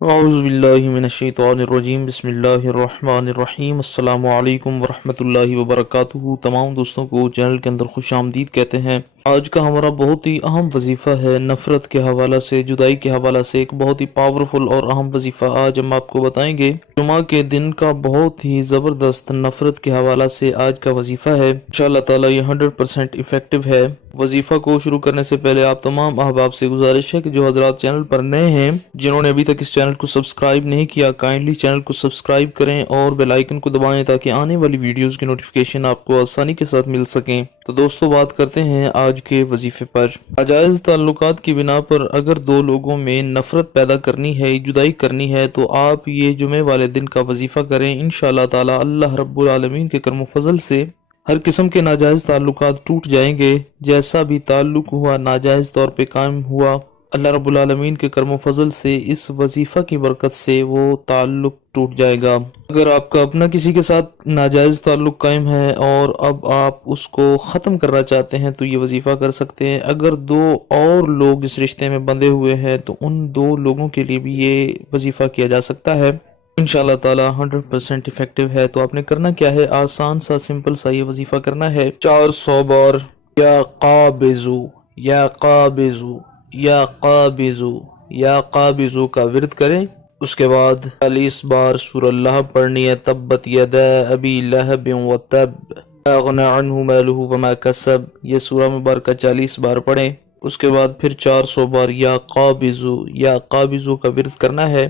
اعوذ باللہ من الشیطان الرجیم، بسم اللہ الرحمن الرحیم۔ السلام علیکم ورحمۃ اللہ وبرکاتہ۔ تمام دوستوں کو چینل کے اندر خوش آمدید کہتے ہیں۔ آج کا ہمارا بہت ہی اہم وظیفہ ہے نفرت کے حوالہ سے، جدائی کے حوالہ سے، ایک بہت ہی پاورفل اور اہم وظیفہ آج ہم آپ کو بتائیں گے۔ جمعہ کے دن کا بہت ہی زبردست نفرت کے حوالہ سے آج کا وظیفہ ہے۔ انشاءاللہ تعالی یہ 100% افیکٹو ہے۔ وظیفہ کو شروع کرنے سے پہلے آپ تمام احباب سے گزارش ہے کہ جو حضرات چینل پر نئے ہیں، جنہوں نے ابھی تک اس چینل کو سبسکرائب نہیں کیا، کائنڈلی چینل کو سبسکرائب کریں اور بیل آئیکن کو دبائیں تاکہ آنے والی ویڈیوز کی نوٹیفیکیشن آپ کو آسانی کے ساتھ مل سکیں۔ تو دوستو، بات کرتے ہیں آج کے وظیفے پر۔ ناجائز تعلقات کی بنا پر اگر دو لوگوں میں نفرت پیدا کرنی ہے، جدائی کرنی ہے، تو آپ یہ جمعے والے دن کا وظیفہ کریں۔ انشاءاللہ تعالی اللہ رب العالمین کے کرم و فضل سے ہر قسم کے ناجائز تعلقات ٹوٹ جائیں گے۔ جیسا بھی تعلق ہوا ناجائز طور پہ قائم ہوا، اللہ رب العالمین کے کرم و فضل سے اس وظیفہ کی برکت سے وہ تعلق ٹوٹ جائے گا۔ اگر آپ کا اپنا کسی کے ساتھ ناجائز تعلق قائم ہے اور اب آپ اس کو ختم کرنا چاہتے ہیں تو یہ وظیفہ کر سکتے ہیں۔ اگر دو اور لوگ اس رشتے میں بندھے ہوئے ہیں تو ان دو لوگوں کے لیے بھی یہ وظیفہ کیا جا سکتا ہے۔ انشاءاللہ تعالی 100% افیکٹو ہے۔ تو آپ نے کرنا کیا ہے، آسان سا سمپل سا یہ وظیفہ کرنا ہے 400 بار یا قابضو یا قابضو یا قابضو یا قابضو کا ورد کریں۔ اس کے بعد 40 بار سورہ اللہ پڑھنی ہے، تبت یدا ابی لہب وتب ما اغنی عنہ مالہ وما کسب، یہ سورہ مبارکہ 40 بار پڑھیں۔ اس کے بعد پھر 400 بار یا قابضو کا ورد کرنا ہے۔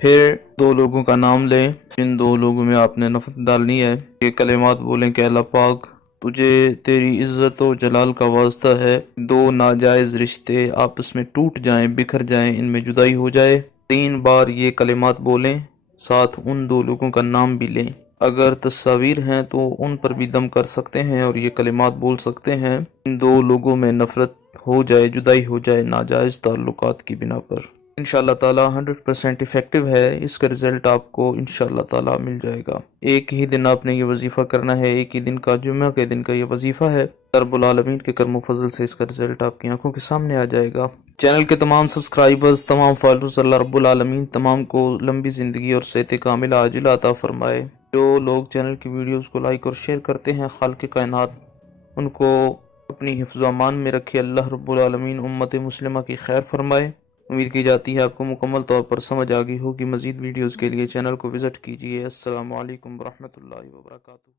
پھر دو لوگوں کا نام لیں، جن دو لوگوں میں آپ نے نفرت ڈالنی ہے۔ یہ کلمات بولیں کہ اللہ پاک، تجھے تیری عزت و جلال کا واسطہ ہے، دو ناجائز رشتے آپس میں ٹوٹ جائیں، بکھر جائیں، ان میں جدائی ہو جائے۔ 3 بار یہ کلمات بولیں، ساتھ ان دو لوگوں کا نام بھی لیں۔ اگر تصاویر ہیں تو ان پر بھی دم کر سکتے ہیں اور یہ کلمات بول سکتے ہیں۔ ان دو لوگوں میں نفرت ہو جائے، جدائی ہو جائے ناجائز تعلقات کی بنا پر۔ انشاءاللہ تعالی 100% افیکٹو ہے۔ اس کا رزلٹ آپ کو انشاءاللہ تعالی مل جائے گا۔ ایک ہی دن آپ نے یہ وظیفہ کرنا ہے، ایک ہی دن کا، جمعہ کے دن کا یہ وظیفہ ہے۔ رب العالمین کے کرم و فضل سے اس کا رزلٹ آپ کی آنکھوں کے سامنے آ جائے گا۔ چینل کے تمام سبسکرائبرز، تمام فالوورز، اللہ رب العالمین تمام کو لمبی زندگی اور صحت کاملہ عاجلہ عطا فرمائے۔ جو لوگ چینل کی ویڈیوز کو لائک اور شیئر کرتے ہیں، خالق کائنات ان کو اپنی حفظ و امان میں رکھے۔ اللہ رب العالمین امت مسلمہ کی خیر فرمائے۔ امید کی جاتی ہے آپ کو مکمل طور پر سمجھ آ گئی ہوگی۔ مزید ویڈیوز کے لیے چینل کو وزٹ کیجیے۔ السلام علیکم ورحمۃ اللہ وبرکاتہ۔